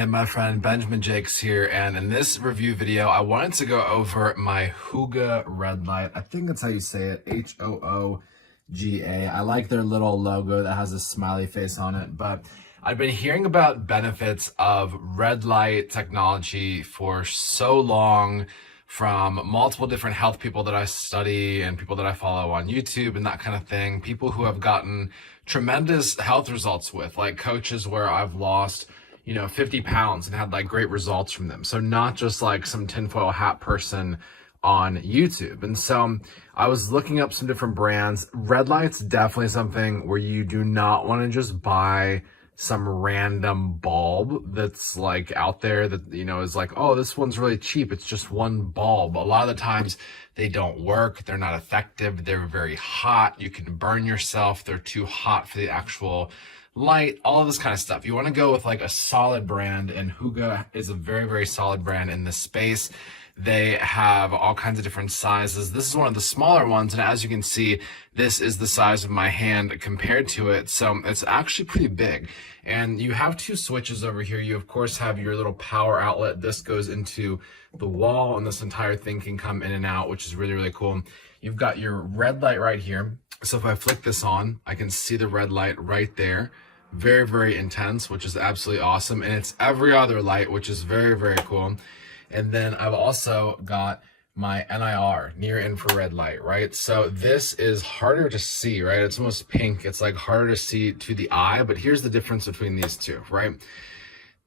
Hey, my friend Benjamin Jakes here, and in this review video, I wanted to go over my Hooga red light. I think that's how you say it, Hooga. I like their little logo that has a smiley face on it, but I've been hearing about benefits of red light technology for so long from multiple different health people that I study and people that I follow on YouTube and that kind of thing. People who have gotten tremendous health results with, like coaches where I've lost 50 pounds and had like great results from them. So not just like some tinfoil hat person on YouTube. And so I was looking up some different brands. Red light's definitely something where you do not want to just buy some random bulb that's like out there that, is like, oh, this one's really cheap. It's just one bulb. A lot of the times they don't work. They're not effective. They're very hot. You can burn yourself. They're too hot for the actual light, all of this kind of stuff. You want to go with like a solid brand, and Hooga is a very, very solid brand in this space. They have all kinds of different sizes. This is one of the smaller ones, and as you can see, this is the size of my hand compared to it, so it's actually pretty big. And you have two switches over here. You of course have your little power outlet. This goes into the wall, and this entire thing can come in and out, which is really, really cool. You've got your red light right here. So if I flick this on, I can see the red light right there. Very, very intense, which is absolutely awesome. And it's every other light, which is very, very cool. And then I've also got my NIR, near infrared light, right? So this is harder to see, right? It's almost pink. It's like harder to see to the eye, but here's the difference between these two, right?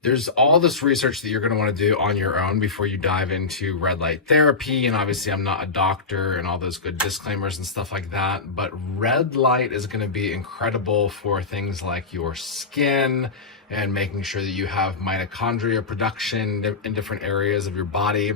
There's all this research that you're going to want to do on your own before you dive into red light therapy. And obviously I'm not a doctor and all those good disclaimers and stuff like that. But red light is going to be incredible for things like your skin and making sure that you have mitochondria production in different areas of your body.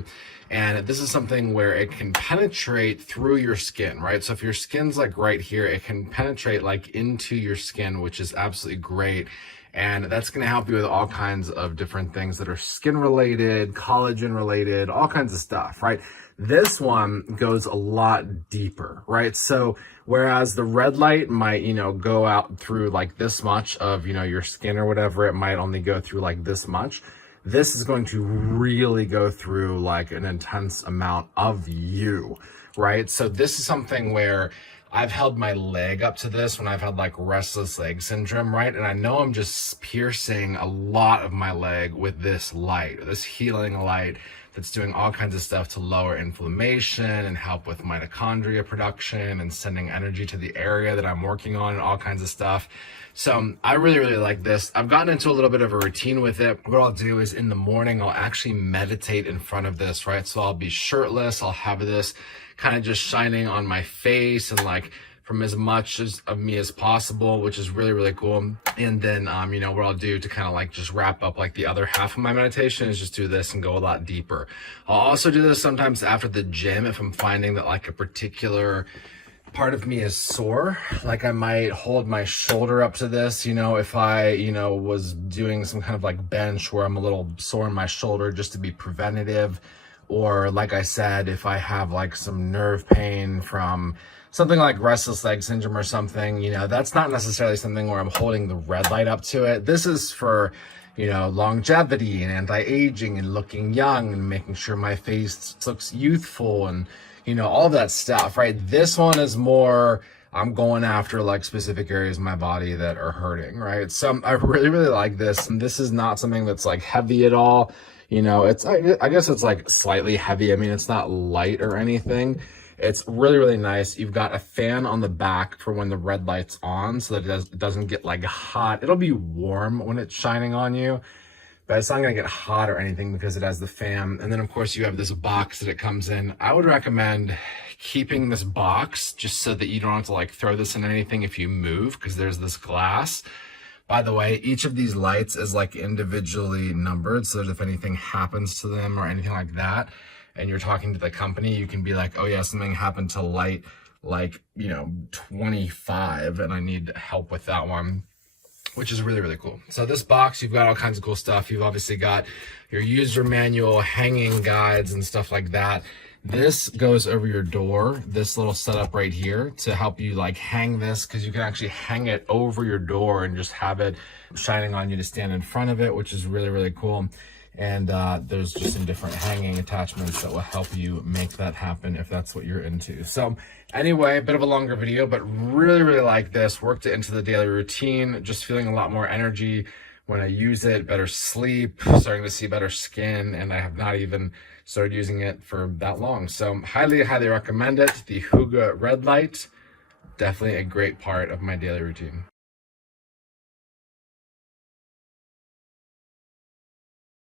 And this is something where it can penetrate through your skin, right? So if your skin's like right here, it can penetrate like into your skin, which is absolutely great. And that's going to help you with all kinds of different things that are skin related, collagen related, all kinds of stuff, right? This one goes a lot deeper, right? So whereas the red light might, go out through like this much of, your skin or whatever, it might only go through like this much. This is going to really go through like an intense amount of you, right? So this is something where I've held my leg up to this when I've had like restless leg syndrome, right? And I know I'm just piercing a lot of my leg with this light, this healing light that's doing all kinds of stuff to lower inflammation and help with mitochondria production and sending energy to the area that I'm working on and all kinds of stuff. So I really, really like this. I've gotten into a little bit of a routine with it. What I'll do is in the morning, I'll actually meditate in front of this, right? So I'll be shirtless. I'll have this kind of just shining on my face and like from as much of me as possible, which is really, really cool. And then, what I'll do to kind of like just wrap up like the other half of my meditation is just do this and go a lot deeper. I'll also do this sometimes after the gym if I'm finding that like a particular part of me is sore. Like I might hold my shoulder up to this, if I, was doing some kind of like bench where I'm a little sore in my shoulder just to be preventative. Or like I said, if I have like some nerve pain from something like restless leg syndrome or something, that's not necessarily something where I'm holding the red light up to it. This is for, longevity and anti-aging and looking young and making sure my face looks youthful and, all of that stuff, right? This one is more, I'm going after like specific areas of my body that are hurting, right? So I really, really like this. And this is not something that's like heavy at all. I guess it's like slightly heavy. I mean, it's not light or anything. It's really, really nice. You've got a fan on the back for when the red light's on so that it doesn't get like hot. It'll be warm when it's shining on you, but it's not going to get hot or anything because it has the fan. And then of course you have this box that it comes in. I would recommend keeping this box just so that you don't have to like throw this in anything if you move, because there's this glass. By the way, each of these lights is like individually numbered, so that if anything happens to them or anything like that, and you're talking to the company, you can be like, oh yeah, something happened to light like, 25 and I need help with that one, which is really, really cool. So this box, you've got all kinds of cool stuff. You've obviously got your user manual, hanging guides and stuff like that. This goes over your door, this little setup right here, to help you like hang this, because you can actually hang it over your door and just have it shining on you to stand in front of it, which is really, really cool. And there's just some different hanging attachments that will help you make that happen if that's what you're into. So anyway, a bit of a longer video, but really, really like this. Worked it into the daily routine, just feeling a lot more energy when I use it, better sleep, starting to see better skin, and I have not even started using it for that long. So highly, highly recommend it. The Hooga Red Light, definitely a great part of my daily routine.